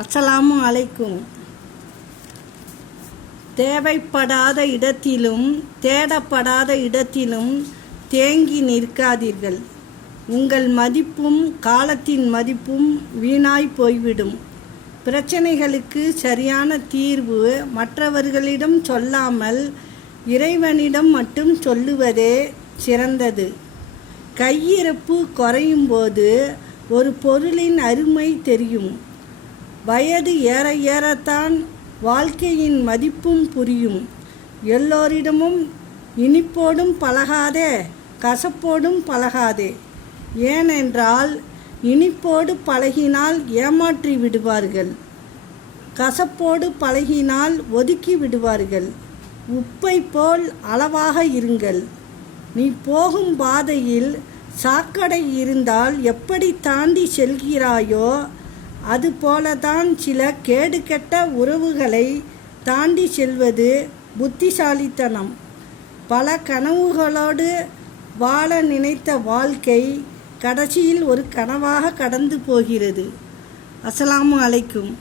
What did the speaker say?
அஸ்ஸலாமு அலைக்கும் தேவைப்படாத இடத்திலும் தேடப்படாத இடத்திலும் தேங்கி நிற்காதீர்கள். உங்கள் மதிப்பும் காலத்தின் மதிப்பும் வீணாய் போய்விடும். பிரச்சனைகளுக்கு சரியான தீர்வு மற்றவர்களிடம் சொல்லாமல் இறைவனிடம் மட்டும் சொல்லுவதே சிறந்தது. கையிருப்பு குறையும் போது ஒரு பொருளின் அருமை தெரியும். வயது ஏற ஏறத்தான் வாழ்க்கையின் மதிப்பும் புரியும். எல்லோரிடமும் இனிப்போடும் பழகாதே கசப்போடும் பழகாதே. ஏனென்றால் இனிப்போடு பழகினால் ஏமாற்றி விடுவார்கள். கசப்போடு பழகினால் ஒதுக்கி விடுவார்கள். உப்பை போல் அளவாக இருங்கள். நீ போகும் பாதையில் சாக்கடை இருந்தால் எப்படி தாண்டி செல்கிறாயோ அதுபோலதான் சில கேடுகெட்ட உறவுகளை தாண்டி செல்வது புத்திசாலித்தனம். பல கனவுகளோடு வாழ நினைத்த வாழ்க்கை கடைசியில் ஒரு கனவாக கடந்து போகிறது. அஸ்ஸலாமு அலைக்கும்.